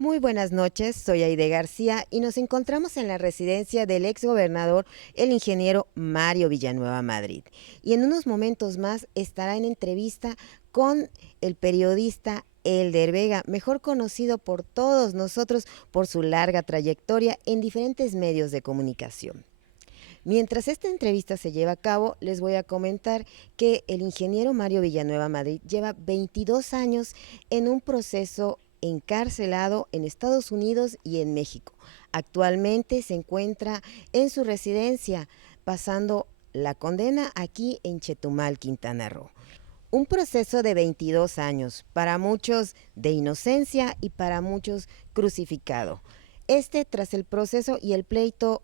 Muy buenas noches, soy Aide García y nos encontramos en la residencia del exgobernador, el ingeniero Mario Villanueva Madrid. Y en unos momentos más estará en entrevista con el periodista Elder Vega, mejor conocido por todos nosotros por su larga trayectoria en diferentes medios de comunicación. Mientras esta entrevista se lleva a cabo, les voy a comentar que el ingeniero Mario Villanueva Madrid lleva 22 años en un proceso encarcelado en Estados Unidos y en México. Actualmente se encuentra en su residencia, pasando la condena aquí en Chetumal, Quintana Roo. Un proceso de 22 años, para muchos de inocencia y para muchos crucificado. Tras el proceso y el pleito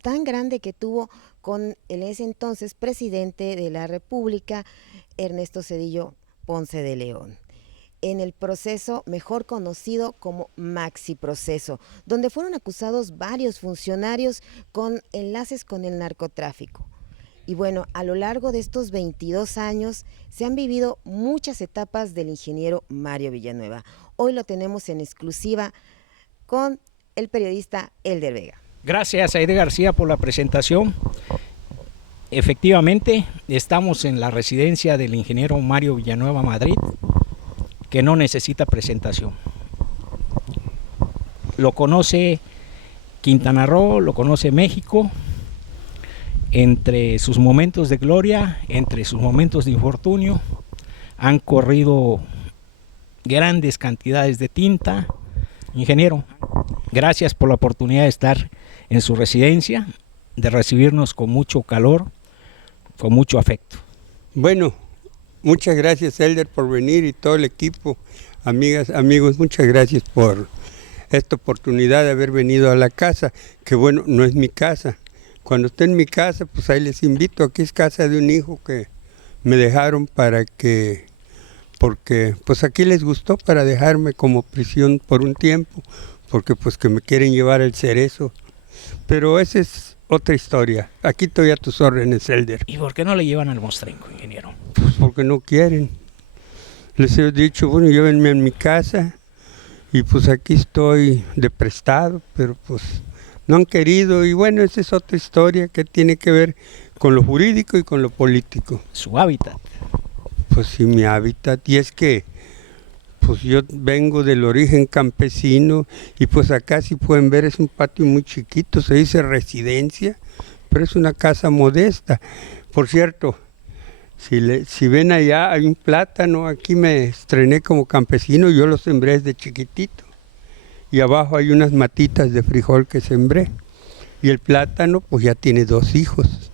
tan grande que tuvo con el ese entonces presidente de la República, Ernesto Zedillo Ponce de León. En el proceso mejor conocido como Maxi Proceso, donde fueron acusados varios funcionarios con enlaces con el narcotráfico. Y bueno, a lo largo de estos 22 años se han vivido muchas etapas del ingeniero Mario Villanueva. Hoy lo tenemos en exclusiva con el periodista Elder Vega. Gracias, Aide García, por la presentación. Efectivamente, estamos en la residencia del ingeniero Mario Villanueva Madrid, que no necesita presentación. Lo conoce Quintana Roo, lo conoce México. Entre sus momentos de gloria, entre sus momentos de infortunio, han corrido grandes cantidades de tinta. Ingeniero, gracias por la oportunidad de estar en su residencia, de recibirnos con mucho calor, con mucho afecto. Bueno, muchas gracias, Elder, por venir, y todo el equipo, amigas, amigos, muchas gracias por esta oportunidad de haber venido a la casa, que bueno, no es mi casa. Cuando esté en mi casa, pues ahí les invito. Aquí es casa de un hijo que me dejaron porque pues aquí les gustó, para dejarme como prisión por un tiempo, porque pues que me quieren llevar al Cerezo. Pero esa es otra historia. Aquí estoy a tus órdenes, Elder. ¿Y por qué no le llevan al Mostrenco, ingeniero? Pues porque no quieren. Les he dicho, bueno, llévenme a mi casa, y pues aquí estoy de prestado, pero pues no han querido. Y bueno, esa es otra historia que tiene que ver con lo jurídico y con lo político. Su hábitat. Pues sí, mi hábitat. Y es que pues yo vengo del origen campesino, y pues acá, si pueden ver, es un patio muy chiquito, se dice residencia, pero es una casa modesta. Por cierto, si ven allá hay un plátano. Aquí me estrené como campesino, yo lo sembré desde chiquitito. Y abajo hay unas matitas de frijol que sembré. Y el plátano pues ya tiene 2 hijos,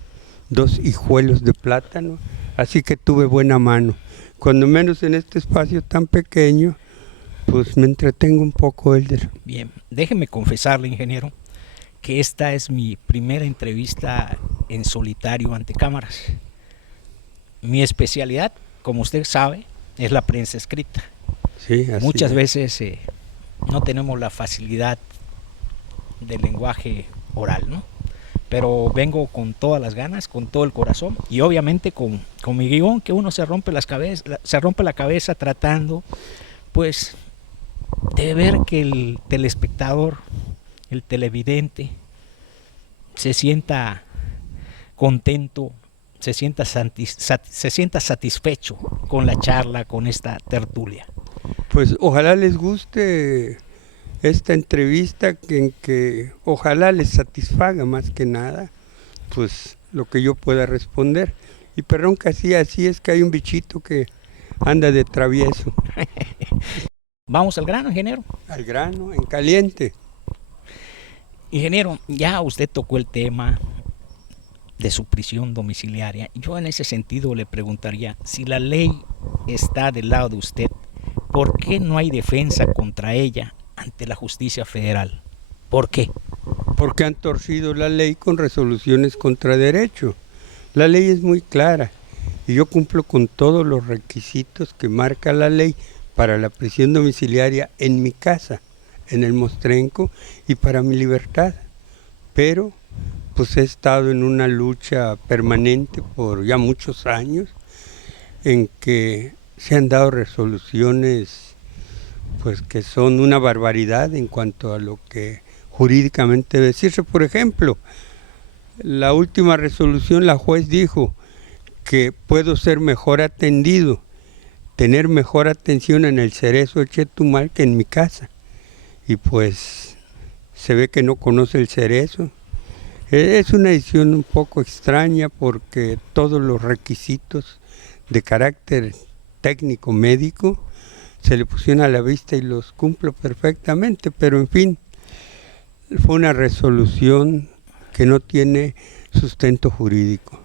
2 hijuelos de plátano. Así que tuve buena mano. Cuando menos en este espacio tan pequeño, pues me entretengo un poco, Elder. Bien, déjeme confesarle, ingeniero, que esta es mi primera entrevista en solitario ante cámaras. Mi especialidad, como usted sabe, es la prensa escrita. Sí, así Muchas es. veces no tenemos la facilidad del lenguaje oral, ¿no? Pero vengo con todas las ganas, con todo el corazón, y obviamente con mi guión, que uno se rompe la cabeza tratando, pues, de ver que el telespectador, el televidente, se sienta contento, se sienta satisfecho con la charla, con esta tertulia. Pues ojalá les guste esta entrevista, en que ojalá les satisfaga más que nada, pues lo que yo pueda responder. Y perdón que así es que hay un bichito que anda de travieso. Vamos al grano, ingeniero. Al grano, en caliente. Ingeniero, ya usted tocó el tema de su prisión domiciliaria. Yo en ese sentido le preguntaría, si la ley está del lado de usted, ¿por qué no hay defensa contra ella ante la justicia federal? ¿Por qué? Porque han torcido la ley con resoluciones contra derecho. La ley es muy clara y yo cumplo con todos los requisitos que marca la ley para la prisión domiciliaria en mi casa, en el Mostrenco, y para mi libertad. Pero pues he estado en una lucha permanente por ya muchos años, en que se han dado resoluciones pues que son una barbaridad en cuanto a lo que jurídicamente debe decirse. Por ejemplo, la última resolución, la juez dijo que puedo ser mejor atendido, tener mejor atención en el Cerezo de Chetumal que en mi casa. Y pues se ve que no conoce el Cerezo. Es una decisión un poco extraña porque todos los requisitos de carácter técnico médico se le pusieron a la vista y los cumplo perfectamente, pero en fin, fue una resolución que no tiene sustento jurídico.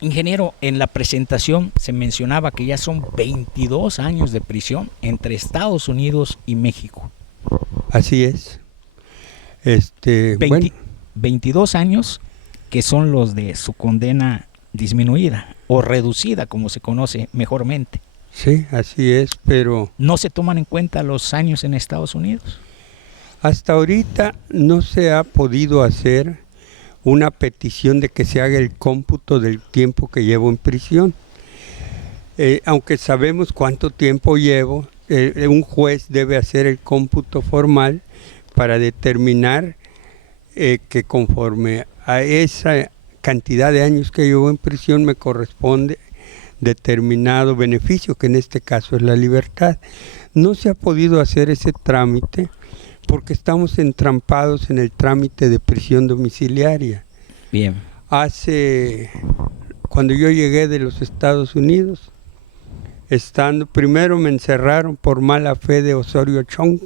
Ingeniero, en la presentación se mencionaba que ya son 22 años de prisión entre Estados Unidos y México. Así es. 22 años que son los de su condena disminuida o reducida, como se conoce mejormente. Sí, así es, pero ¿No se toman en cuenta los años en Estados Unidos? hasta ahorita no se ha podido hacer una petición de que se haga el cómputo del tiempo que llevo en prisión. Aunque sabemos cuánto tiempo llevo, un juez debe hacer el cómputo formal para determinar que conforme a esa cantidad de años que llevo en prisión me corresponde determinado beneficio, que en este caso es la libertad. No se ha podido hacer ese trámite porque estamos entrampados en el trámite de prisión domiciliaria. Bien. Cuando yo llegué de los Estados Unidos, primero me encerraron por mala fe de Osorio Chong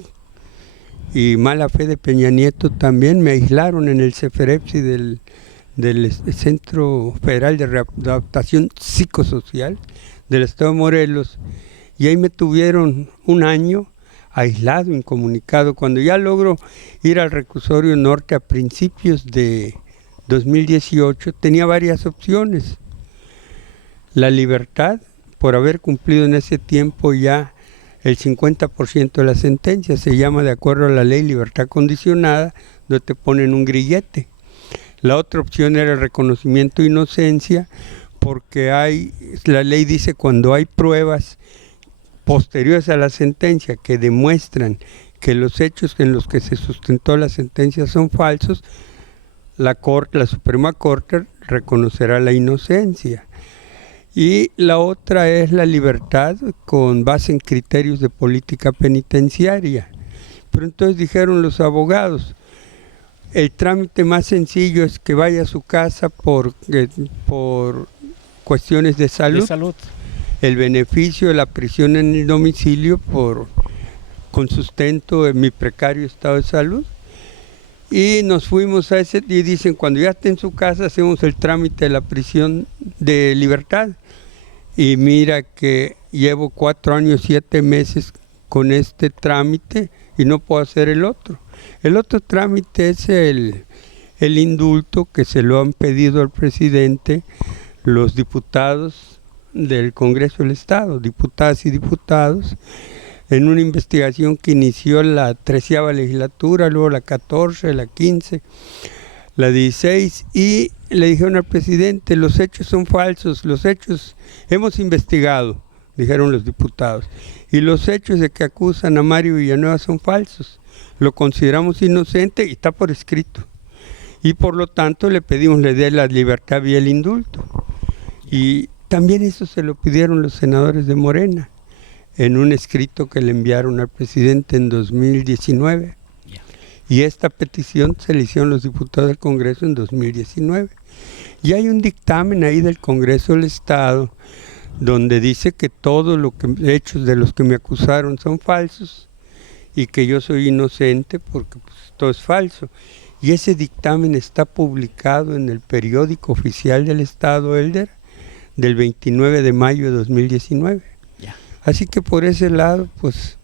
y mala fe de Peña Nieto también, me aislaron en el CEFEREPSI del Centro Federal de Readaptación Psicosocial del Estado de Morelos, y ahí me tuvieron un año aislado, incomunicado. Cuando ya logro ir al reclusorio norte a principios de 2018, tenía varias opciones. La libertad, por haber cumplido en ese tiempo ya el 50% de la sentencia, se llama, de acuerdo a la ley, libertad condicionada, donde te ponen un grillete. La otra opción era el reconocimiento de inocencia, porque la ley dice cuando hay pruebas posteriores a la sentencia que demuestran que los hechos en los que se sustentó la sentencia son falsos, la Suprema Corte reconocerá la inocencia. Y la otra es la libertad con base en criterios de política penitenciaria. Pero entonces dijeron los abogados, el trámite más sencillo es que vaya a su casa por cuestiones de salud. El beneficio de la prisión en el domicilio con sustento en mi precario estado de salud. Y nos fuimos a ese, y dicen, cuando ya esté en su casa hacemos el trámite de la prisión de libertad. Y mira que llevo 4 años, 7 meses con este trámite y no puedo hacer el otro. El otro trámite es el indulto que se lo han pedido al presidente los diputados del Congreso del Estado, diputadas y diputados, en una investigación que inició la 13ª legislatura, luego la 14, la 15, la 16, y le dijeron al presidente, los hechos son falsos, los hechos hemos investigado, dijeron los diputados, y los hechos de que acusan a Mario Villanueva son falsos, lo consideramos inocente y está por escrito, y por lo tanto le pedimos le dé la libertad vía el indulto. Y también eso se lo pidieron los senadores de Morena en un escrito que le enviaron al presidente en 2019. Y esta petición se le hicieron los diputados del Congreso en 2019. Y hay un dictamen ahí del Congreso del Estado donde dice que todos los hechos de los que me acusaron son falsos y que yo soy inocente porque pues, todo es falso. Y ese dictamen está publicado en el periódico oficial del Estado, Elder, del 29 de mayo de 2019. Así que por ese lado, pues,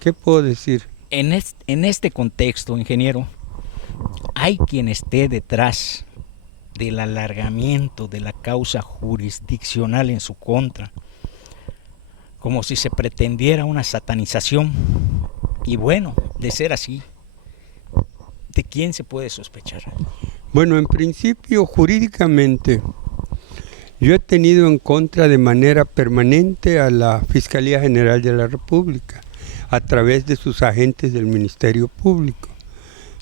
¿qué puedo decir? En este contexto, ingeniero, hay quien esté detrás del alargamiento de la causa jurisdiccional en su contra, como si se pretendiera una satanización. Y bueno, de ser así, ¿de quién se puede sospechar? Bueno, en principio, jurídicamente, yo he tenido en contra de manera permanente a la Fiscalía General de la República, a través de sus agentes del Ministerio Público.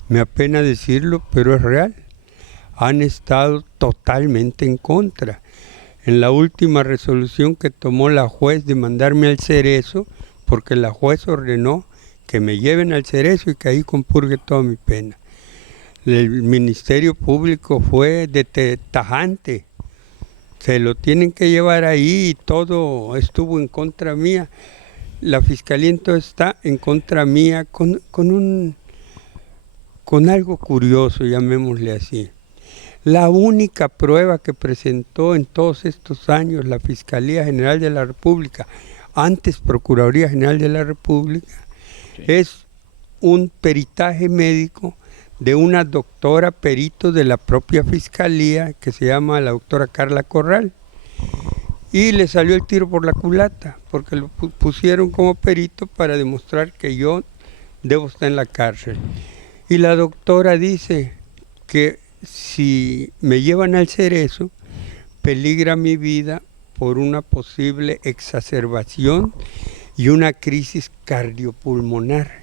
Me apena decirlo, pero es real. Han estado totalmente en contra. En la última resolución que tomó la juez de mandarme al Cerezo, porque la juez ordenó que me lleven al Cerezo y que ahí compurgue toda mi pena. El Ministerio Público fue tajante. Se lo tienen que llevar ahí y todo estuvo en contra mía. La Fiscalía entonces está en contra mía con algo curioso, llamémosle así. La única prueba que presentó en todos estos años la Fiscalía General de la República, antes Procuraduría General de la República, sí, es un peritaje médico de una doctora perito de la propia Fiscalía, que se llama la doctora Carla Corral. Y le salió el tiro por la culata, porque lo pusieron como perito para demostrar que yo debo estar en la cárcel. Y la doctora dice que si me llevan al Cerezo, peligra mi vida por una posible exacerbación y una crisis cardiopulmonar.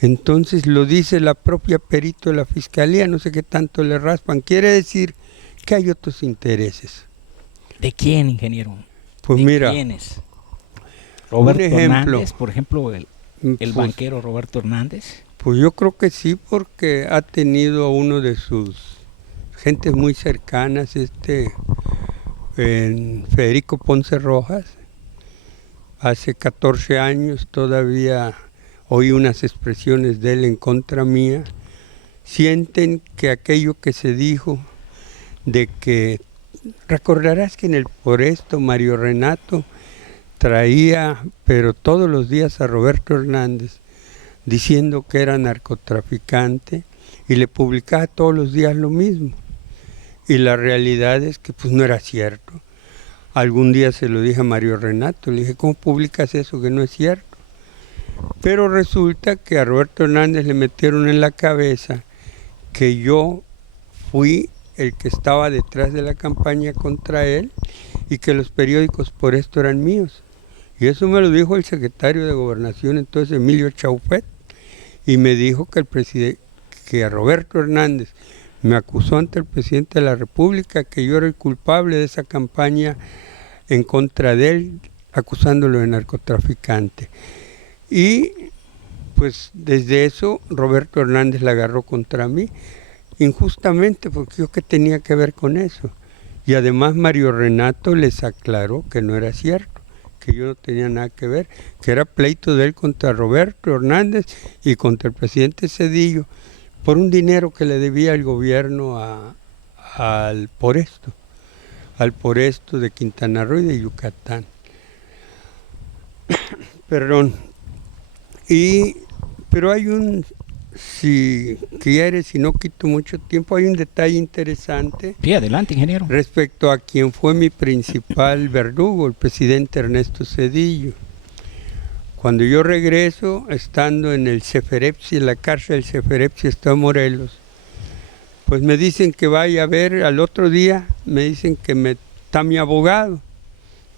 Entonces lo dice la propia perito de la Fiscalía, no sé qué tanto le raspan. Quiere decir que hay otros intereses. ¿De quién, ingeniero? Pues ¿De mira, quiénes? Roberto ejemplo, Hernández, por ejemplo, el banquero Roberto Hernández. Pues yo creo que sí, porque ha tenido a uno de sus gentes muy cercanas, Federico Ponce Rojas. Hace 14 años todavía oí unas expresiones de él en contra mía. Sienten que aquello que se dijo de que, recordarás que en el Por Esto Mario Renato traía, pero todos los días, a Roberto Hernández, diciendo que era narcotraficante, y le publicaba todos los días lo mismo. Y la realidad es que pues no era cierto. Algún día se lo dije a Mario Renato, le dije, ¿cómo publicas eso que no es cierto? Pero resulta que a Roberto Hernández le metieron en la cabeza que yo fui el que estaba detrás de la campaña contra él y que los periódicos Por Esto eran míos. Y eso me lo dijo el secretario de Gobernación, entonces Emilio Chaufet, y me dijo que a Roberto Hernández me acusó ante el presidente de la República que yo era el culpable de esa campaña en contra de él, acusándolo de narcotraficante. Y pues desde eso Roberto Hernández la agarró contra mí, injustamente, porque yo qué tenía que ver con eso. Y además Mario Renato les aclaró que no era cierto, que yo no tenía nada que ver, que era pleito de él contra Roberto Hernández y contra el presidente Zedillo, por un dinero que le debía el gobierno al Por Esto de Quintana Roo y de Yucatán. Perdón. Pero hay si quieres, si no quito mucho tiempo, hay un detalle interesante. Sí, adelante, ingeniero. Respecto a quien fue mi principal verdugo, el presidente Ernesto Zedillo. Cuando yo regreso, estando en el Ceferepsi, en la cárcel del Ceferepsi, Estado de Morelos, pues me dicen que vaya a ver, al otro día me dicen que está mi abogado.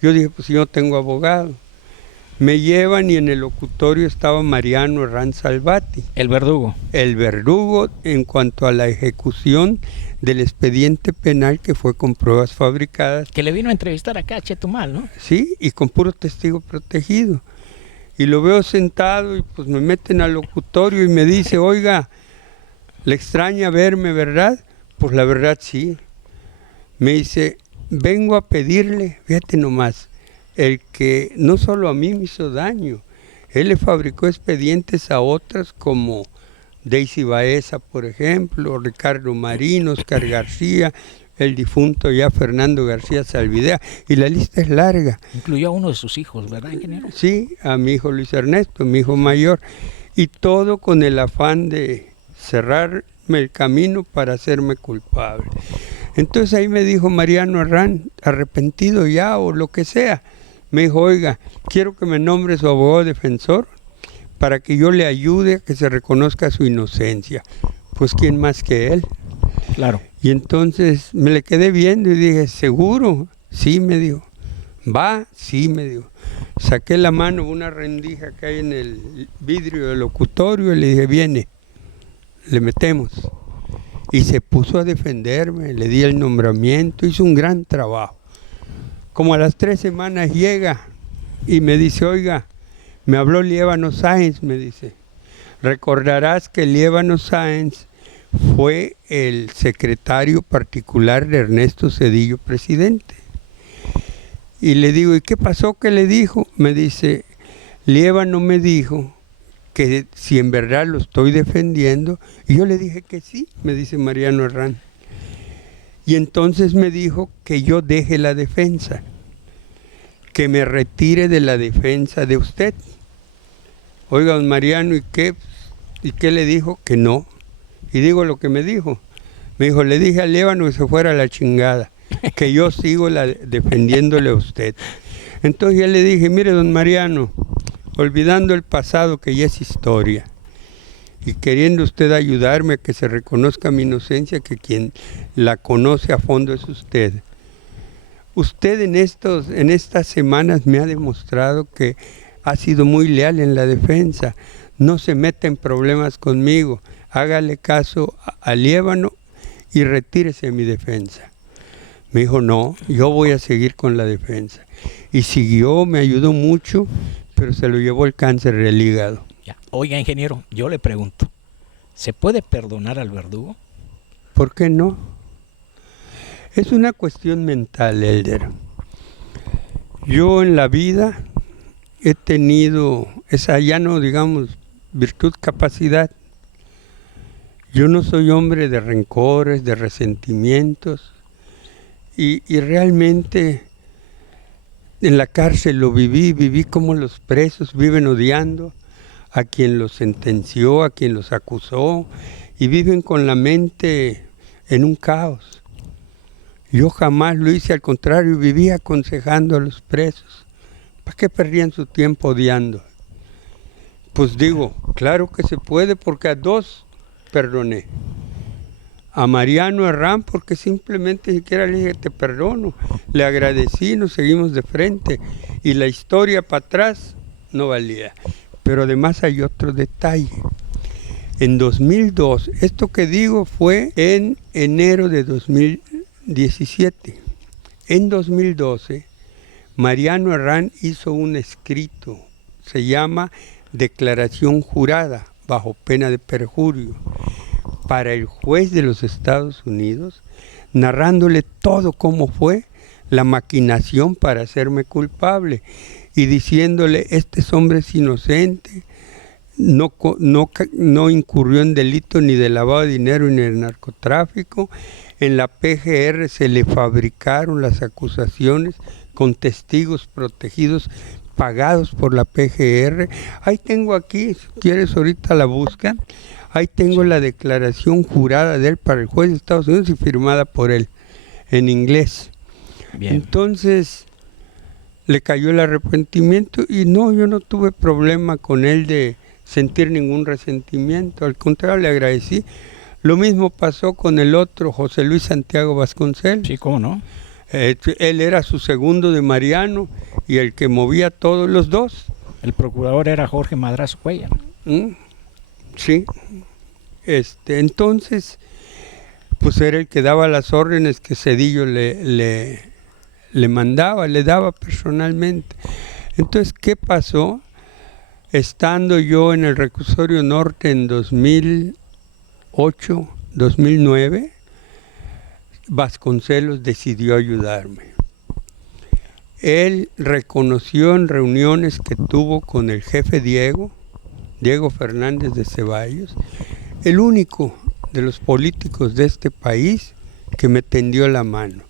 Yo dije, pues yo no tengo abogado. Me llevan y en el locutorio estaba Mariano Herrán Salvati. El verdugo. El verdugo en cuanto a la ejecución del expediente penal que fue con pruebas fabricadas. Que le vino a entrevistar acá a Chetumal, ¿no? Sí, y con puro testigo protegido. Y lo veo sentado y pues me meten al locutorio y me dice, oiga, ¿le extraña verme, verdad? Pues la verdad sí. Me dice, vengo a pedirle, fíjate nomás, el que no solo a mí me hizo daño, él le fabricó expedientes a otras como Daisy Baeza, por ejemplo, Ricardo Marín, Oscar García, el difunto ya Fernando García Salvidea, y la lista es larga. Incluyó a uno de sus hijos, ¿verdad, ingeniero? Sí, a mi hijo Luis Ernesto, mi hijo mayor, y todo con el afán de cerrarme el camino para hacerme culpable. Entonces ahí me dijo Mariano Herrán, arrepentido ya o lo que sea, me dijo, oiga, quiero que me nombre su abogado defensor para que yo le ayude a que se reconozca su inocencia. Pues ¿quién más que él? Claro. Y entonces me le quedé viendo y dije, ¿seguro? Sí, me dijo. ¿Va? Sí, me dijo. saqué la mano, una rendija que hay en el vidrio del locutorio, y le dije, viene, le metemos. Y se puso a defenderme, le di el nombramiento, hizo un gran trabajo. Como a las 3 semanas llega y me dice, oiga, me habló Liévano Sáenz, me dice, recordarás que Liévano Sáenz fue el secretario particular de Ernesto Zedillo, presidente. Y le digo, ¿y qué pasó? ¿Qué le dijo? Me dice, Liévano me dijo que si en verdad lo estoy defendiendo. Y yo le dije que sí, me dice Mariano Herrán. Y entonces me dijo que yo deje la defensa, que me retire de la defensa de usted. Oiga, don Mariano, ¿y qué le dijo? Que no. Y digo lo que me dijo. Me dijo, le dije a Liévano que se fuera a la chingada, que yo sigo defendiéndole a usted. Entonces ya le dije, mire, don Mariano, olvidando el pasado que ya es historia, y queriendo usted ayudarme a que se reconozca mi inocencia, que quien la conoce a fondo es usted. Usted en estas semanas me ha demostrado que ha sido muy leal en la defensa, no se mete en problemas conmigo, hágale caso a Liévano y retírese de mi defensa. Me dijo, no, yo voy a seguir con la defensa. Y siguió, me ayudó mucho, pero se lo llevó el cáncer del hígado. Ya. Oiga, ingeniero, yo le pregunto, ¿se puede perdonar al verdugo? ¿Por qué no? Es una cuestión mental, Elder. Yo en la vida he tenido esa, ya no digamos, virtud, capacidad. Yo no soy hombre de rencores, de resentimientos, y realmente en la cárcel lo viví como los presos viven odiando a quien los sentenció, a quien los acusó, y viven con la mente en un caos. Yo jamás lo hice, al contrario, vivía aconsejando a los presos. ¿Para qué perdían su tiempo odiando? Pues digo, claro que se puede, porque a 2 perdoné. A Mariano Herrán porque simplemente siquiera le dije te perdono, le agradecí, nos seguimos de frente y la historia para atrás no valía. Pero además hay otro detalle. En 2002, esto que digo fue en enero de 2017. En 2012, Mariano Herrán hizo un escrito, se llama Declaración Jurada, bajo pena de perjurio, para el juez de los Estados Unidos, narrándole todo cómo fue la maquinación para hacerme culpable y diciéndole, este hombre es inocente, no incurrió en delito ni de lavado de dinero ni de narcotráfico. En la PGR se le fabricaron las acusaciones con testigos protegidos pagados por la PGR. Ahí tengo aquí, si quieres ahorita la buscan, ahí tengo la declaración jurada de él para el juez de Estados Unidos y firmada por él en inglés. Bien. Entonces le cayó el arrepentimiento y no, yo no tuve problema con él de sentir ningún resentimiento, al contrario le agradecí. Lo mismo pasó con el otro, José Luis Santiago Vasconcelos. Sí, ¿cómo no? Él era su segundo de Mariano y el que movía todos los dos. El procurador era Jorge Madrazo Cuellar. Sí. Entonces, pues era el que daba las órdenes que Zedillo le mandaba, le daba personalmente. Entonces, ¿qué pasó? Estando yo en el Reclusorio Norte en 2008, 2009, Vasconcelos decidió ayudarme. Él reconoció en reuniones que tuvo con el jefe Diego Fernández de Ceballos, el único de los políticos de este país que me tendió la mano.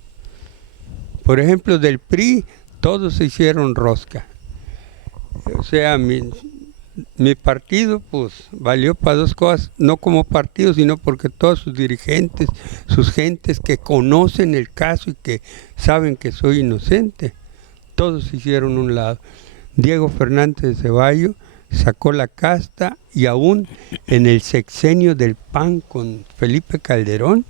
Por ejemplo, del PRI, todos se hicieron rosca. O sea, mi partido pues valió para 2 cosas, no como partido, sino porque todos sus dirigentes, sus gentes que conocen el caso y que saben que soy inocente, todos se hicieron un lado. Diego Fernández de Ceballos sacó la casta y aún en el sexenio del PAN con Felipe Calderón,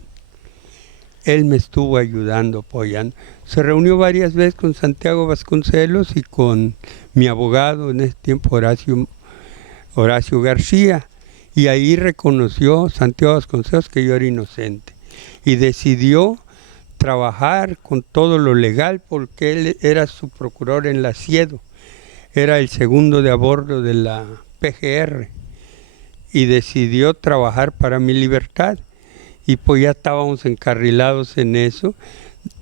él me estuvo ayudando, apoyando. Se reunió varias veces con Santiago Vasconcelos y con mi abogado en ese tiempo, Horacio García, y ahí reconoció Santiago Vasconcelos que yo era inocente y decidió trabajar con todo lo legal porque él era su procurador en la Siedo, era el segundo de a bordo de la PGR y decidió trabajar para mi libertad y pues ya estábamos encarrilados en eso,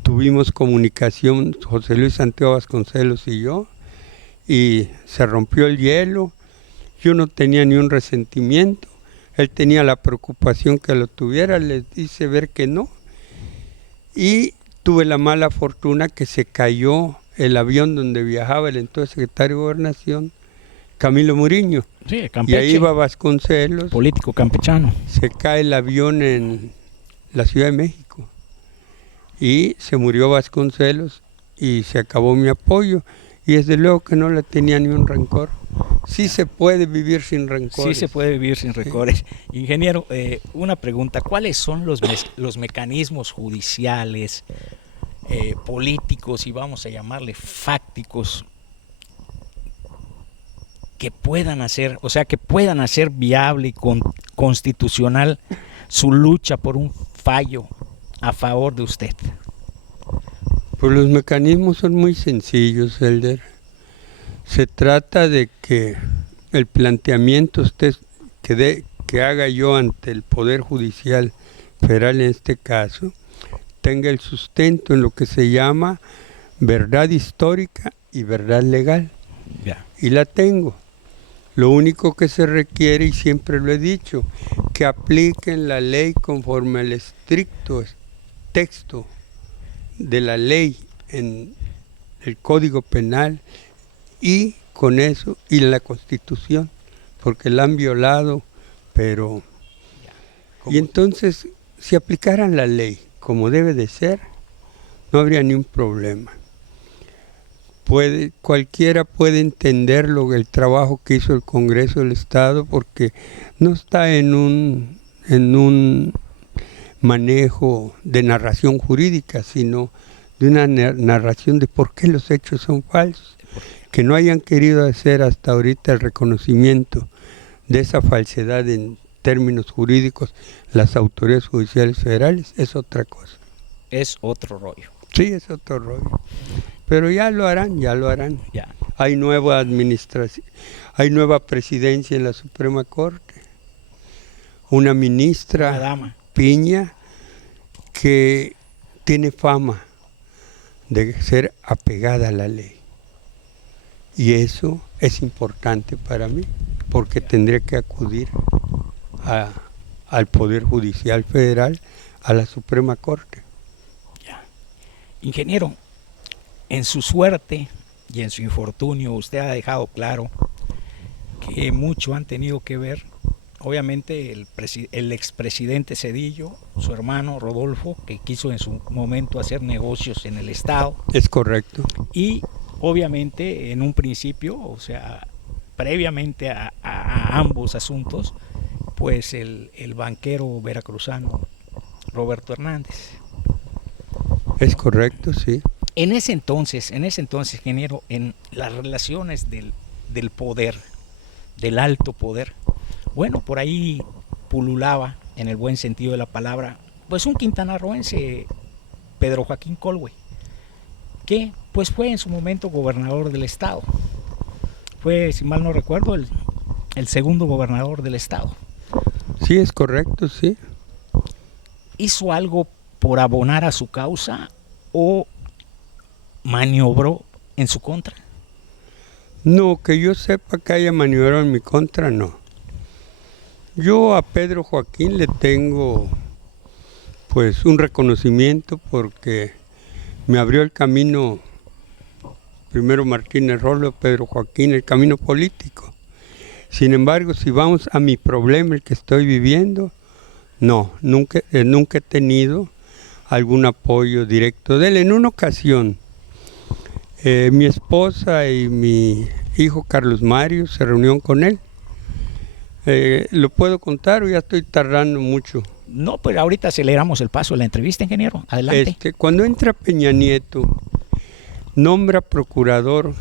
tuvimos comunicación José Luis Santiago Vasconcelos y yo y se rompió el hielo. Yo no tenía ni un resentimiento, él tenía la preocupación que lo tuviera, le hice ver que no. Y tuve la mala fortuna que se cayó el avión donde viajaba el entonces secretario de Gobernación, Camilo Muriño. Sí, Y Campeche, ahí iba Vasconcelos, político campechano. se cae el avión en la Ciudad de México y se murió Vasconcelos y se acabó mi apoyo. Y desde luego que no le tenía ni un rencor. Sí se puede vivir sin rencores. Sí se puede vivir sin rencores. Ingeniero, una pregunta, ¿cuáles son los mecanismos judiciales, políticos y vamos a llamarle fácticos que puedan hacer, o sea, que puedan hacer viable y constitucional su lucha por un fallo a favor de usted? Pues los mecanismos son muy sencillos, Elder. Se trata de que el planteamiento que haga yo ante el Poder Judicial Federal en este caso tenga el sustento en lo que se llama verdad histórica y verdad legal. Ya. Y la tengo. Lo único que se requiere, y siempre lo he dicho, que apliquen la ley conforme al estricto texto de la ley en el Código Penal y con eso, y la Constitución, porque la han violado, pero... Y entonces, si aplicaran la ley como debe de ser, no habría ni un problema. Cualquiera puede entender el trabajo que hizo el Congreso del Estado, porque no está en un manejo de narración jurídica, sino de una narración de por qué los hechos son falsos. Que no hayan querido hacer hasta ahorita el reconocimiento de esa falsedad en términos jurídicos las autoridades judiciales federales es otra cosa. Es otro rollo. Sí, es otro rollo. Pero ya lo harán, ya lo harán. Ya. Hay nueva administración, hay nueva presidencia en la Suprema Corte. Una ministra, Una dama. Piña, que tiene fama de ser apegada a la ley. Y eso es importante para mí, porque tendré que acudir al Poder Judicial Federal, a la Suprema Corte. Ya. Ingeniero, en su suerte y en su infortunio, usted ha dejado claro que mucho han tenido que ver, obviamente, el expresidente Zedillo, su hermano Rodolfo, que quiso en su momento hacer negocios en el Estado. Es correcto. Y obviamente en un principio, o sea, previamente a ambos asuntos, pues el banquero veracruzano Roberto Hernández. Es correcto, sí. En ese entonces, ingeniero, en las relaciones del poder, del alto poder, bueno, por ahí pululaba, en el buen sentido de la palabra, pues un quintanarroense, Pedro Joaquín Colwe, que pues fue en su momento gobernador del estado. Fue, si mal no recuerdo, el segundo gobernador del estado. Sí, es correcto, sí. ¿Hizo algo por abonar a su causa o maniobró en su contra? No, que yo sepa que haya maniobrado en mi contra, no. Yo a Pedro Joaquín le tengo pues un reconocimiento porque me abrió el camino, primero Martínez Robles, Pedro Joaquín, el camino político. Sin embargo, si vamos a mi problema, el que estoy viviendo, no, nunca he tenido algún apoyo directo de él. En una ocasión, mi esposa y mi hijo Carlos Mario se reunieron con él. ¿Lo puedo contar o ya estoy tardando mucho? No, pues ahorita aceleramos el paso de la entrevista, ingeniero. Adelante. Cuando entra Peña Nieto, nombra procurador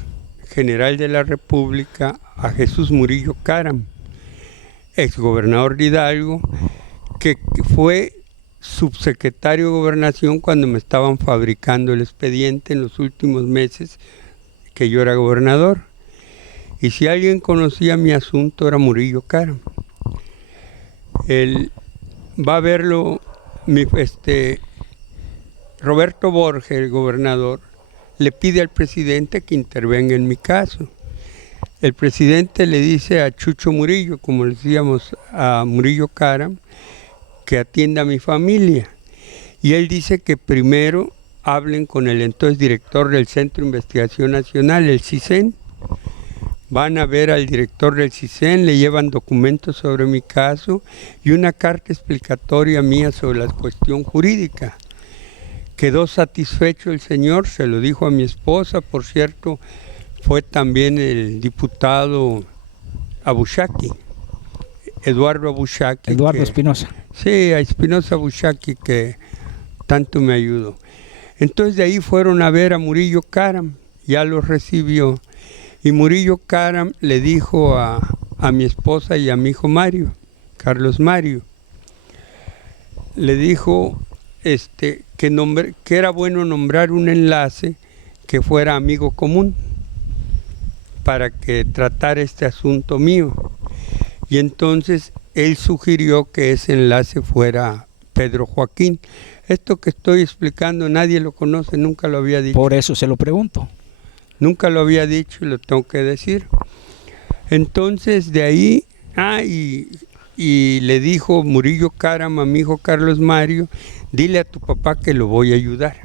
general de la República a Jesús Murillo Caram, exgobernador de Hidalgo, que fue subsecretario de Gobernación cuando me estaban fabricando el expediente en los últimos meses que yo era gobernador. Y si alguien conocía mi asunto era Murillo Caram. Él va a verlo, Roberto Borges, el gobernador, le pide al presidente que intervenga en mi caso. El presidente le dice a Chucho Murillo, como le decíamos a Murillo Caram, que atienda a mi familia. Y él dice que primero hablen con el entonces director del Centro de Investigación Nacional, el CISEN. Van a ver al director del CISEN, le llevan documentos sobre mi caso y una carta explicatoria mía sobre la cuestión jurídica. Quedó satisfecho el señor, se lo dijo a mi esposa, por cierto, fue también el diputado Abushaki, Eduardo Abushaki. Eduardo Espinosa. Sí, a Espinosa Abushaki, que tanto me ayudó. Entonces de ahí fueron a ver a Murillo Caram, ya lo recibió. Y Murillo Caram le dijo a mi esposa y a mi hijo Mario, Carlos Mario, le dijo que era bueno nombrar un enlace que fuera amigo común para que tratara este asunto mío. Y entonces él sugirió que ese enlace fuera Pedro Joaquín. Esto que estoy explicando nadie lo conoce, nunca lo había dicho. Por eso se lo pregunto. Nunca lo había dicho y lo tengo que decir. Entonces de ahí, y le dijo Murillo Caram a mi hijo Carlos Mario, dile a tu papá que lo voy a ayudar.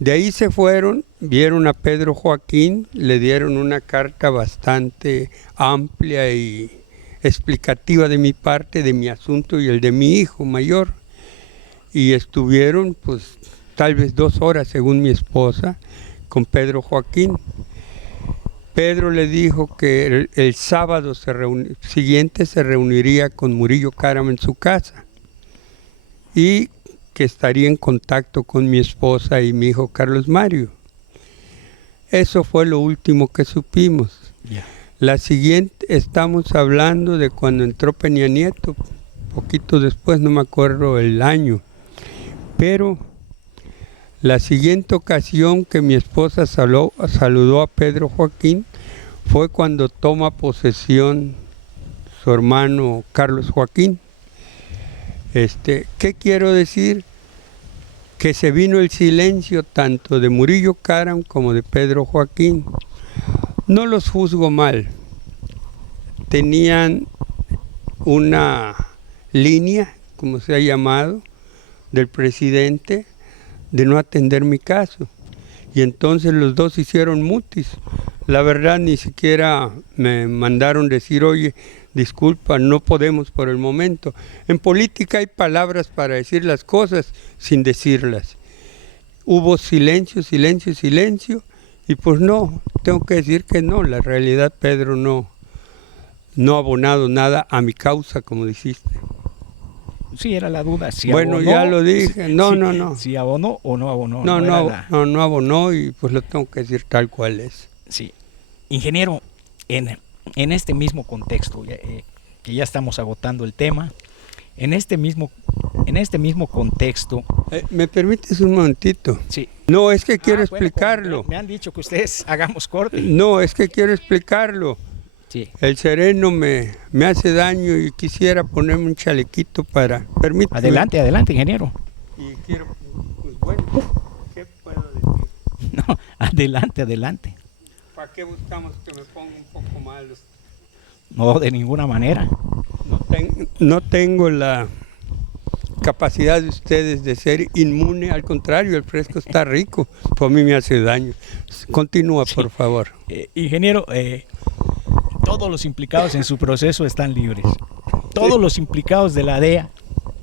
De ahí se fueron, vieron a Pedro Joaquín, le dieron una carta bastante amplia y explicativa de mi parte, de mi asunto y el de mi hijo mayor. Y estuvieron pues tal vez 2 horas, según mi esposa, con Pedro Joaquín. Pedro le dijo que el sábado siguiente se reuniría con Murillo Caram en su casa y que estaría en contacto con mi esposa y mi hijo Carlos Mario. Eso fue lo último que supimos. Yeah. La siguiente, estamos hablando de cuando entró Peña Nieto, poquito después, no me acuerdo el año, pero la siguiente ocasión que mi esposa saludó a Pedro Joaquín fue cuando toma posesión su hermano Carlos Joaquín. ¿Qué quiero decir? Que se vino el silencio tanto de Murillo Caram como de Pedro Joaquín. No los juzgo mal. Tenían una línea, como se ha llamado, del presidente, de no atender mi caso. Y entonces los dos hicieron mutis. La verdad ni siquiera me mandaron decir, oye, disculpa, no podemos por el momento. En política hay palabras para decir las cosas sin decirlas. Hubo silencio, silencio, silencio, y pues no, tengo que decir que no. La realidad, Pedro no ha abonado nada a mi causa, como dijiste. Sí, era la duda. Si bueno, abonó, ya lo dije. No. Si abonó o no abonó. No abonó y pues lo tengo que decir tal cual es. Sí. Ingeniero, en este mismo contexto, que ya estamos agotando el tema, en este mismo contexto... ¿Me permites un momentito? Sí. No, es que quiero explicarlo. Me han dicho que ustedes hagamos corte. No, es que quiero explicarlo. Sí. El sereno me hace daño y quisiera ponerme un chalequito para... Permíteme. Adelante, ingeniero. Y quiero, pues bueno, ¿qué puedo decir? No, adelante. ¿Para qué buscamos que me ponga un poco malo? No, de ninguna manera. No tengo la capacidad de ustedes de ser inmune, al contrario, el fresco está rico, pues a mí me hace daño. Continúa, sí. Por favor. Ingeniero, todos los implicados en su proceso están libres. Todos sí. Los implicados de la DEA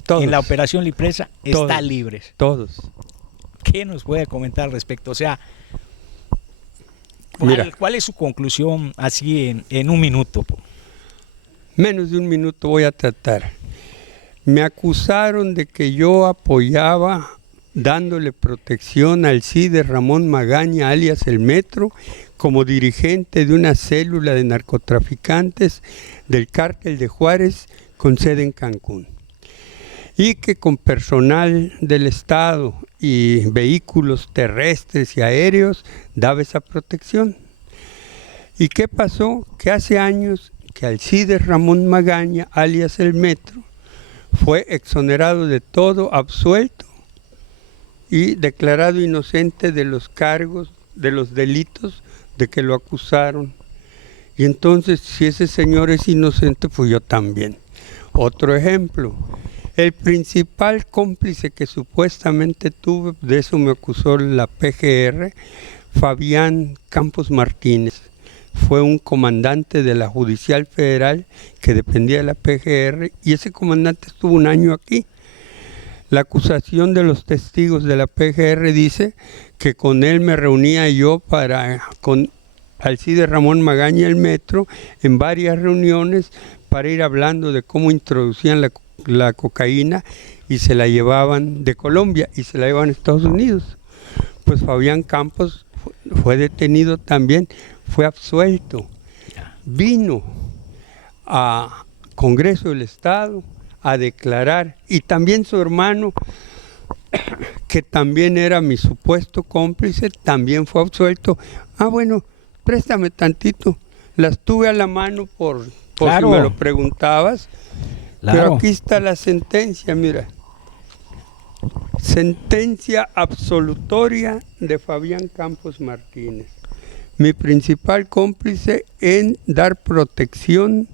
en la operación Lipresa están libres. Todos. ¿Qué nos puede comentar al respecto? O sea, ¿cuál es su conclusión así en un minuto? Menos de un minuto voy a tratar. Me acusaron de que yo apoyaba dándole protección al Alcides Ramón Magaña, alias El Metro, como dirigente de una célula de narcotraficantes del cártel de Juárez con sede en Cancún. Y que con personal del Estado y vehículos terrestres y aéreos daba esa protección. ¿Y qué pasó? Que hace años que Alcides Ramón Magaña, alias El Metro, fue exonerado de todo, absuelto y declarado inocente de los cargos, de los delitos de que lo acusaron. Y entonces, si ese señor es inocente, pues yo también. Otro ejemplo, el principal cómplice que supuestamente tuve, de eso me acusó la PGR, Fabián Campos Martínez. Fue un comandante de la Judicial Federal que dependía de la PGR y ese comandante estuvo un año aquí. La acusación de los testigos de la PGR dice que con él me reunía yo con Alcides Ramón Magaña El Metro en varias reuniones para ir hablando de cómo introducían la cocaína y se la llevaban de Colombia y se la llevaban a Estados Unidos. Pues Fabián Campos fue detenido también, fue absuelto, vino a Congreso del Estado a declarar, y también su hermano, que también era mi supuesto cómplice, también fue absuelto. Ah, bueno, préstame tantito, las tuve a la mano por Claro. si me lo preguntabas, Claro. pero aquí está la sentencia, mira. Sentencia absolutoria de Fabián Campos Martínez. Mi principal cómplice en dar protección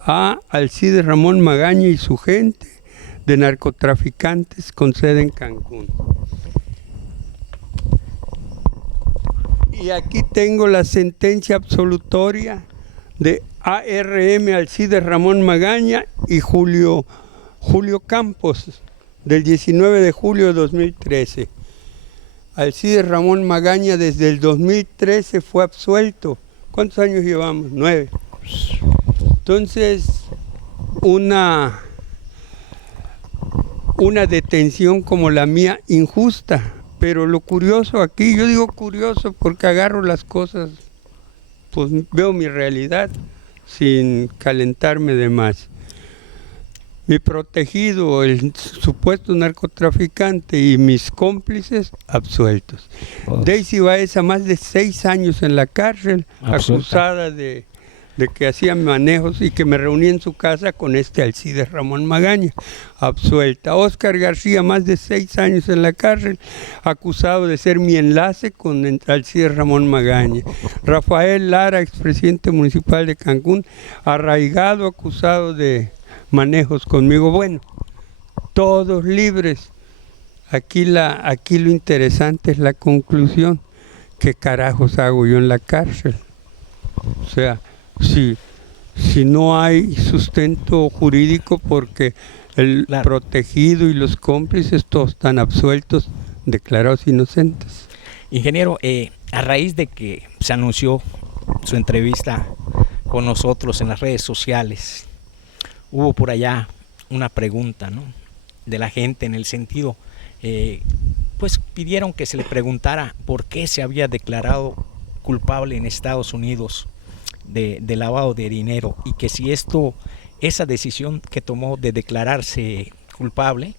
a Alcides Ramón Magaña y su gente de narcotraficantes con sede en Cancún. Y aquí tengo la sentencia absolutoria de ARM Alcides Ramón Magaña y Julio Campos, del 19 de julio de 2013. Alcides Ramón Magaña desde el 2013 fue absuelto. ¿Cuántos años llevamos? 9. Entonces, una detención como la mía, injusta. Pero lo curioso aquí, yo digo curioso porque agarro las cosas, pues veo mi realidad sin calentarme de más. Mi protegido, el supuesto narcotraficante y mis cómplices absueltos. Daisy Baeza, más de 6 años en la cárcel, acusada de que hacía manejos y que me reuní en su casa con Alcides Ramón Magaña, absuelta. Óscar García, más de 6 años en la cárcel, acusado de ser mi enlace con Alcides Ramón Magaña. Rafael Lara, expresidente municipal de Cancún, arraigado, acusado de manejos conmigo. Bueno, todos libres. Aquí lo interesante es la conclusión. ¿Qué carajos hago yo en la cárcel? O sea, si no hay sustento jurídico porque el protegido y los cómplices todos están absueltos, declarados inocentes. Ingeniero, a raíz de que se anunció su entrevista con nosotros en las redes sociales, hubo por allá una pregunta, ¿no?, de la gente en el sentido, pues pidieron que se le preguntara por qué se había declarado culpable en Estados Unidos de lavado de dinero y que si esa decisión que tomó de declararse culpable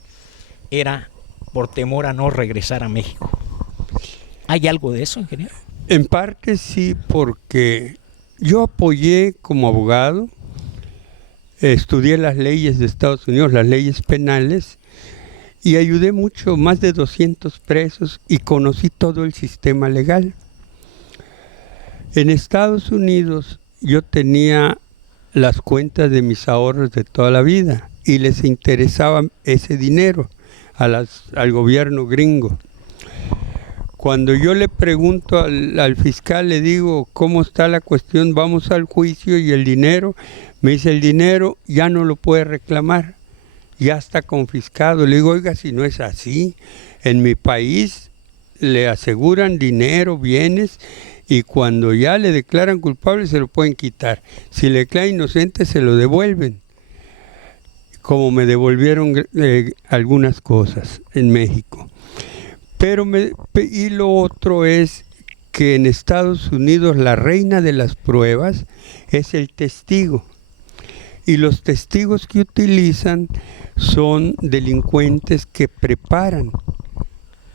era por temor a no regresar a México. ¿Hay algo de eso, ingeniero? En parte sí, porque yo apoyé como abogado, estudié las leyes de Estados Unidos, las leyes penales, y ayudé mucho, más de 200 presos, y conocí todo el sistema legal. En Estados Unidos yo tenía las cuentas de mis ahorros de toda la vida y les interesaba ese dinero al gobierno gringo. Cuando yo le pregunto al fiscal, le digo, ¿cómo está la cuestión? Vamos al juicio y el dinero, me dice, el dinero ya no lo puede reclamar, ya está confiscado. Le digo, oiga, si no es así, en mi país le aseguran dinero, bienes, y cuando ya le declaran culpable se lo pueden quitar. Si le declaran inocente se lo devuelven. como me devolvieron algunas cosas en México. Y lo otro es que en Estados Unidos la reina de las pruebas es el testigo. Y los testigos que utilizan son delincuentes que preparan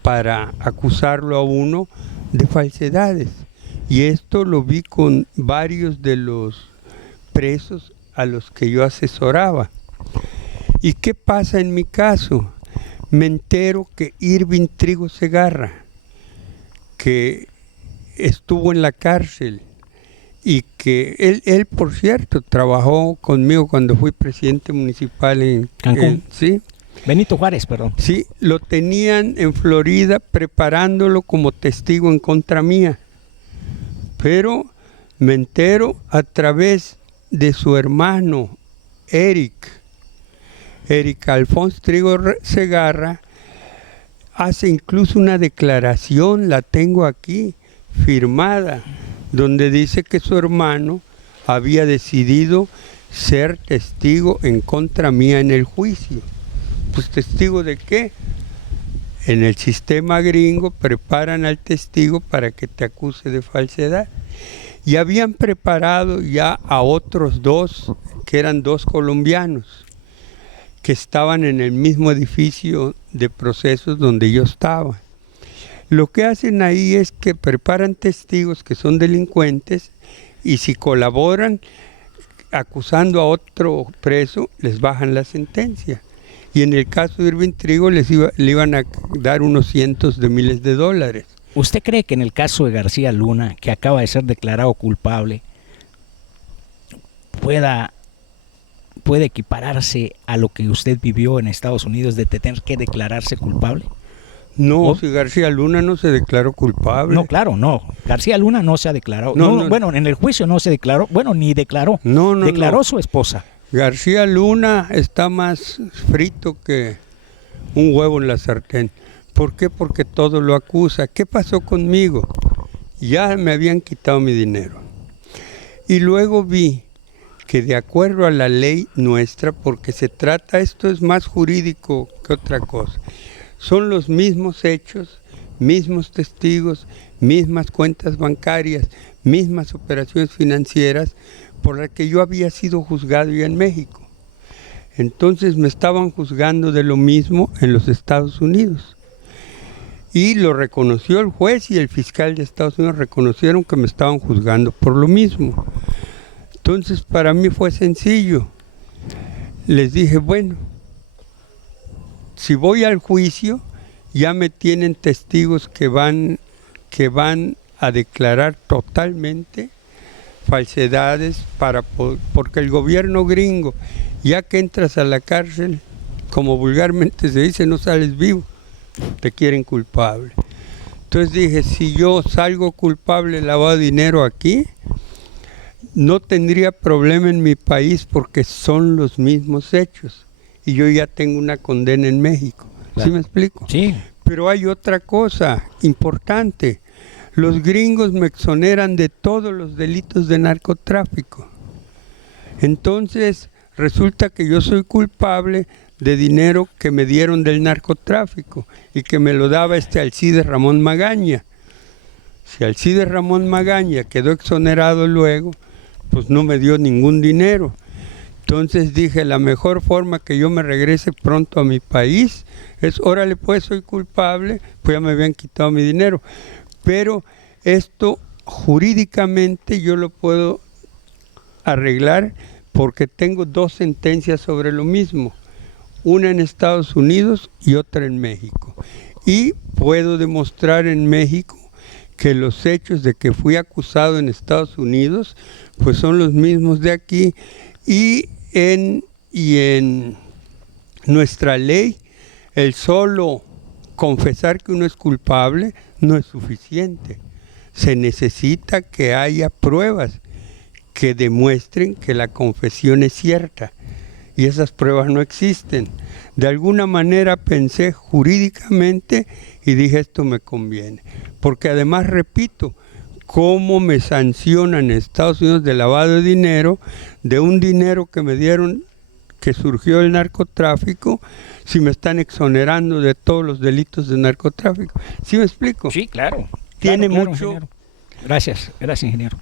para acusarlo a uno de falsedades. Y esto lo vi con varios de los presos a los que yo asesoraba. ¿Y qué pasa en mi caso? Me entero que Irving Trigo Segarra, que estuvo en la cárcel y que él por cierto, trabajó conmigo cuando fui presidente municipal en Cancún. ¿sí? Benito Juárez, perdón. Sí, lo tenían en Florida preparándolo como testigo en contra mía. Pero me entero a través de su hermano, Eric Alfonso Trigo Segarra, hace incluso una declaración, la tengo aquí, firmada, donde dice que su hermano había decidido ser testigo en contra mía en el juicio. Pues ¿testigo de qué? En el sistema gringo preparan al testigo para que te acuse de falsedad. Y habían preparado ya a otros dos, que eran dos colombianos, que estaban en el mismo edificio de procesos donde yo estaba. Lo que hacen ahí es que preparan testigos que son delincuentes y si colaboran acusando a otro preso, les bajan la sentencia. Y en el caso de Irving Trigo le iban a dar unos cientos de miles de dólares. ¿Usted cree que en el caso de García Luna, que acaba de ser declarado culpable, puede equipararse a lo que usted vivió en Estados Unidos de tener que declararse culpable? No, si García Luna no se declaró culpable. No, claro, no. García Luna no se ha declarado. No. Bueno, en el juicio no se declaró. Bueno, ni declaró. Declaró su esposa. García Luna está más frito que un huevo en la sartén. ¿Por qué? Porque todo lo acusa. ¿Qué pasó conmigo? Ya me habían quitado mi dinero. Y luego vi que de acuerdo a la ley nuestra, porque esto es más jurídico que otra cosa, son los mismos hechos, mismos testigos, mismas cuentas bancarias, mismas operaciones financieras por las que yo había sido juzgado ya en México. Entonces me estaban juzgando de lo mismo en los Estados Unidos. Y lo reconoció el juez y el fiscal de Estados Unidos reconocieron que me estaban juzgando por lo mismo. Entonces para mí fue sencillo. Les dije, bueno, si voy al juicio, ya me tienen testigos que van a declarar totalmente falsedades porque el gobierno gringo, ya que entras a la cárcel, como vulgarmente se dice, no sales vivo, te quieren culpable. Entonces dije, si yo salgo culpable de lavado de dinero aquí, no tendría problema en mi país porque son los mismos hechos. Y yo ya tengo una condena en México. Claro. ¿Sí me explico? Sí. Pero hay otra cosa importante. Los gringos me exoneran de todos los delitos de narcotráfico. Entonces, resulta que yo soy culpable de dinero que me dieron del narcotráfico y que me lo daba Alcides Ramón Magaña. Si Alcides Ramón Magaña quedó exonerado luego, pues no me dio ningún dinero. Entonces dije, la mejor forma que yo me regrese pronto a mi país es, órale pues, soy culpable, pues ya me habían quitado mi dinero. Pero esto jurídicamente yo lo puedo arreglar porque tengo dos sentencias sobre lo mismo, una en Estados Unidos y otra en México. Y puedo demostrar en México que los hechos de que fui acusado en Estados Unidos pues son los mismos de aquí y en nuestra ley el solo confesar que uno es culpable no es suficiente. Se necesita que haya pruebas que demuestren que la confesión es cierta y esas pruebas no existen. De alguna manera pensé jurídicamente y dije esto me conviene, porque además repito, cómo me sancionan en Estados Unidos de lavado de dinero, de un dinero que me dieron que surgió el narcotráfico si me están exonerando de todos los delitos de narcotráfico? ¿Sí me explico? Sí, claro. Tiene Claro, mucho... ingeniero. Gracias, ingeniero.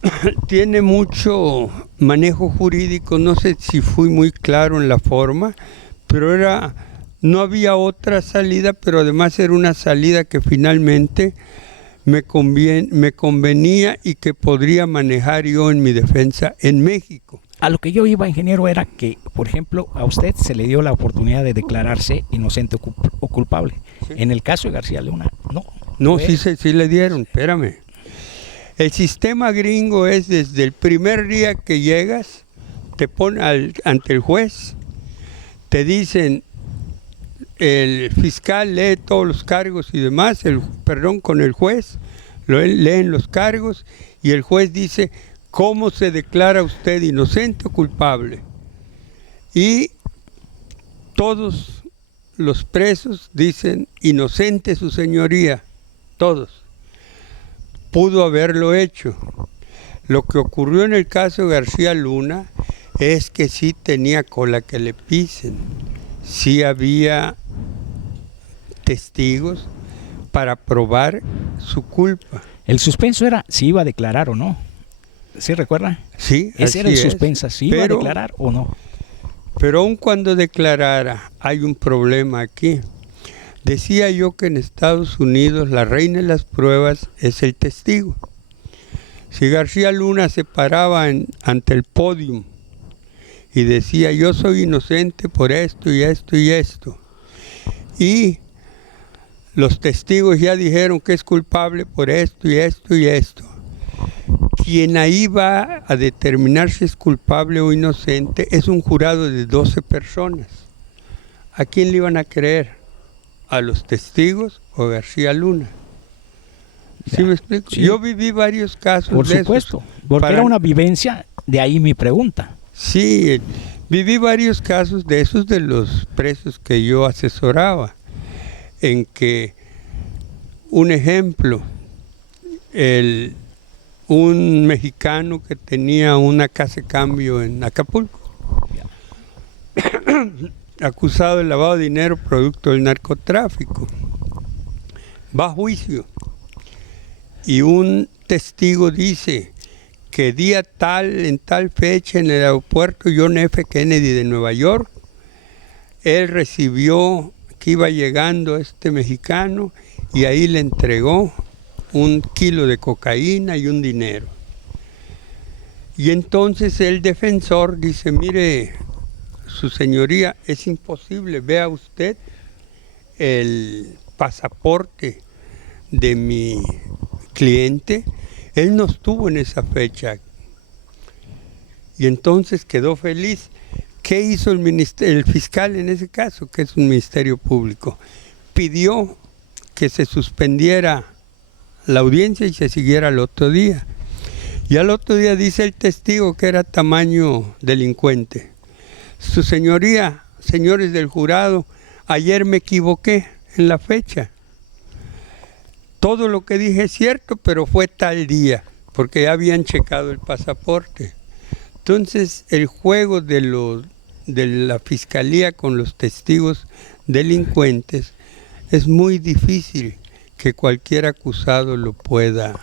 Tiene mucho manejo jurídico, no sé si fui muy claro en la forma, pero no había otra salida, pero además era una salida que finalmente me convenía y que podría manejar yo en mi defensa en México. A lo que yo iba, ingeniero, era que, por ejemplo, a usted se le dio la oportunidad de declararse inocente o culpable. Sí. En el caso de García Luna, no. No, sí le dieron, espérame. El sistema gringo es desde el primer día que llegas, te ponen ante el juez, te dicen, el fiscal lee todos los cargos y demás, con el juez, leen los cargos y el juez dice, ¿cómo se declara usted inocente o culpable? Y todos los presos dicen, inocente su señoría, todos. Pudo haberlo hecho. Lo que ocurrió en el caso de García Luna es que sí tenía cola que le pisen, sí había testigos para probar su culpa. El suspenso era si iba a declarar o no. ¿Sí recuerda? Sí, Ese era el así es. suspenso, si iba a declarar o no. Pero aun cuando declarara, hay un problema aquí. Decía yo que en Estados Unidos la reina de las pruebas es el testigo. Si García Luna se paraba ante el podio y decía yo soy inocente por esto y esto y esto, y los testigos ya dijeron que es culpable por esto y esto y esto, quien ahí va a determinar si es culpable o inocente es un jurado de 12 personas. ¿A quién le iban a creer? ¿A los testigos o a García Luna? ¿Sí me explico? Sí. Yo viví varios casos Por de supuesto, esos. porque era una vivencia, de ahí mi pregunta. Sí, viví varios casos de esos de los presos que yo asesoraba, en que, un ejemplo, un mexicano que tenía una casa de cambio en Acapulco, acusado de lavado de dinero producto del narcotráfico, va a juicio y un testigo dice que día tal, en tal fecha, en el aeropuerto John F. Kennedy de Nueva York, él recibió que iba llegando este mexicano y ahí le entregó 1 kilo de cocaína y un dinero. Y entonces el defensor dice, mire, su señoría, es imposible, vea usted el pasaporte de mi cliente, él no estuvo en esa fecha. Y entonces quedó feliz. ¿Qué hizo el fiscal en ese caso, que es un ministerio público? Pidió que se suspendiera la audiencia y se siguiera al otro día. Y al otro día dice el testigo que era tamaño delincuente. Su señoría, señores del jurado, ayer me equivoqué en la fecha. Todo lo que dije es cierto, pero fue tal día, porque ya habían checado el pasaporte. Entonces, el juego de la fiscalía con los testigos delincuentes es muy difícil que cualquier acusado lo pueda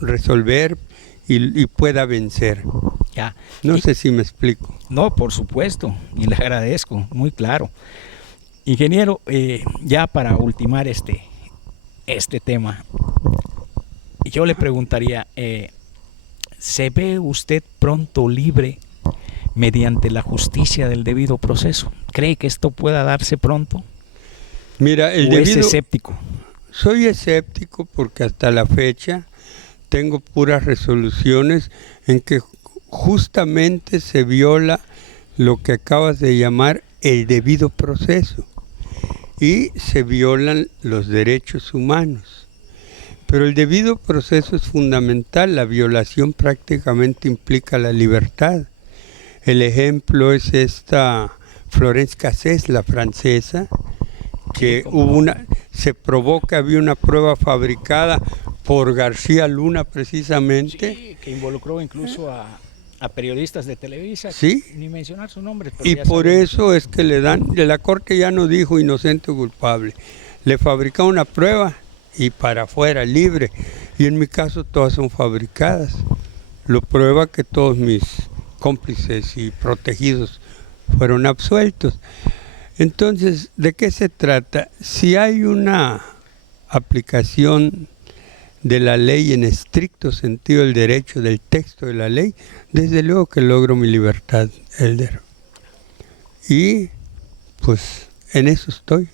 resolver y pueda vencer. Ya. No sé si me explico. No, por supuesto, y le agradezco, muy claro. Ingeniero, ya para ultimar este tema, yo le preguntaría, ¿se ve usted pronto libre mediante la justicia del debido proceso? ¿Cree que esto pueda darse pronto? Mira, ¿O es escéptico? Soy escéptico porque hasta la fecha tengo puras resoluciones en que justamente se viola lo que acabas de llamar el debido proceso y se violan los derechos humanos. Pero el debido proceso es fundamental, la violación prácticamente implica la libertad. El ejemplo es esta Florence Cassés, la francesa, que se probó que había una prueba fabricada por García Luna precisamente. Sí, que involucró incluso a a periodistas de Televisa, Sí. ni mencionar sus nombres. Pero Y ya por sabemos. eso es que le dan, de la corte ya no dijo inocente o culpable, le fabrica una prueba y para afuera, libre. Y en mi caso todas son fabricadas. Lo prueba que todos mis cómplices y protegidos fueron absueltos. Entonces, ¿de qué se trata? Si hay una aplicación de la ley en estricto sentido del derecho, del texto de la ley, desde luego que logro mi libertad, Elder. Y pues en eso estoy.